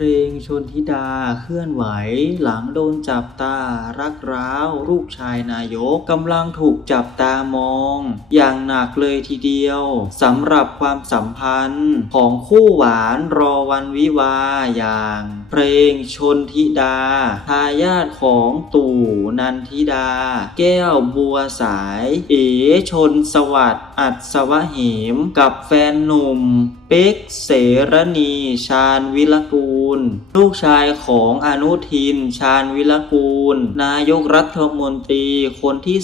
เพลงชนทิดาเคลื่อนไหว หลังโดนจับตารักร้าวลูกชายนายกกำลังถูกจับตามอง อย่างหนักเลยทีเดียวสำหรับความสัมพันธ์ของคู่หวานรอวันวิวาอย่าง เพลงชนทิดาทายาทของตู่นันทิดา แก้วบัวสาย เอชนสวัสดิ์อัศวะเหม กับแฟนหนุ่ม เป็กเสรณีชาญวิรกูล ลูกชายของอนุทิน ชาญวิรกูล นายกรัฐมนตรีคนที่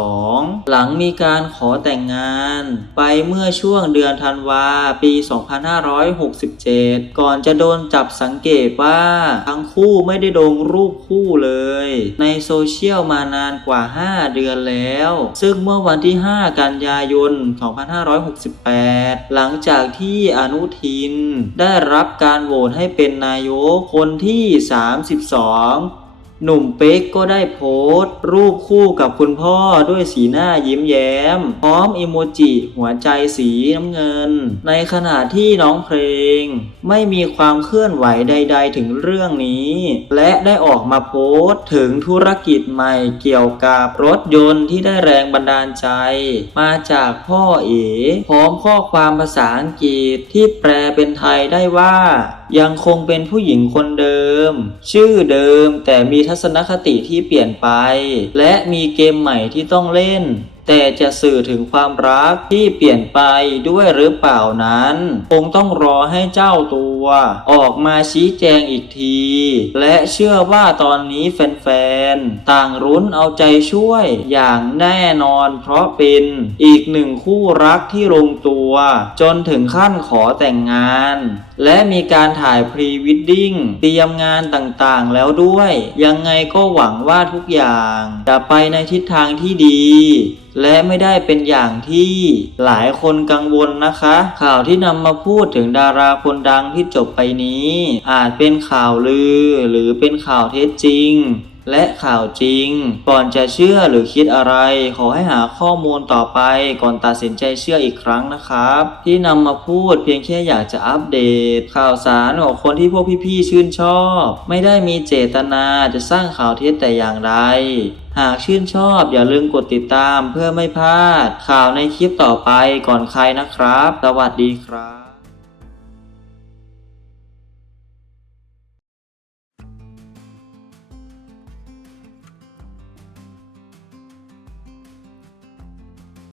32 หลังมีการขอแต่งงาน ไปเมื่อช่วงเดือนธันวาปี 2567 ก่อนจะโดนจับสังเกตว่าทั้งคู่ไม่ได้ลงรูปคู่เลย ในโซเชียลมานานกว่า 5 เดือนแล้ว ซึ่งเมื่อวันที่ 5 กันยายน 2568 หลังจากที่อนุทินได้รับการโหวตให้เป็นนายกคนที่ 32 หนุ่มเป๊กก็ได้โพสต์ รูปคู่กับคุณพ่อด้วยสีหน้ายิ้มแย้ม พร้อมอิโมจิหัวใจสีน้ำเงิน ในขณะที่น้องเพลง ไม่มีความเคลื่อนไหวใด ๆ ถึงเรื่องนี้ และได้ออกมาโพสต์ถึงธุรกิจใหม่เกี่ยวกับรถยนต์ที่ได้แรงบันดาลใจ มาจากพ่อเอ๋พร้อมข้อความภาษาอังกฤษที่แปลเป็นไทยได้ว่า ยังคงเป็นผู้หญิงคนเดิม ชื่อเดิมแต่มีทัศนคติที่เปลี่ยนไป และมีเกมใหม่ที่ต้องเล่น แต่จะสื่อถึงความรักที่เปลี่ยนไปด้วยหรือเปล่านั้น คงต้องรอให้เจ้าตัวออกมาชี้แจงอีกที และเชื่อว่าตอนนี้แฟนๆ ต่างรุ้นเอาใจช่วยอย่างแน่นอนเพราะเป็นอีกหนึ่งคู่รักที่ลงตัว จนถึงขั้นขอแต่งงาน และมีการถ่ายพรีวิดดิ้งเตรียมงานต่างๆแล้วด้วย ยังไงก็หวังว่าทุกอย่าง จะไปในทิศทางที่ดีและไม่ได้เป็นอย่างที่หลายคนกังวลนะคะ ข่าวที่นำมาพูดถึงดาราคนดังที่จบไปนี้ อาจเป็นข่าวลือหรือเป็นข่าวเท็จจริง และข่าวจริง ก่อนจะเชื่อหรือคิดอะไร ขอให้หาข้อมูลต่อไปก่อนตัดสินใจเชื่ออีกครั้งนะครับ ที่นำมาพูดเพียงแค่อยากจะอัปเดต ข่าวสารของคนที่พวกพี่ๆชื่นชอบ ไม่ได้มีเจตนาจะสร้างข่าวเท็จแต่อย่างใดหากชื่นชอบอย่าลืมกดติดตามเพื่อไม่พลาด ข่าวในคลิปต่อไปก่อนใครนะครับ สวัสดีครับ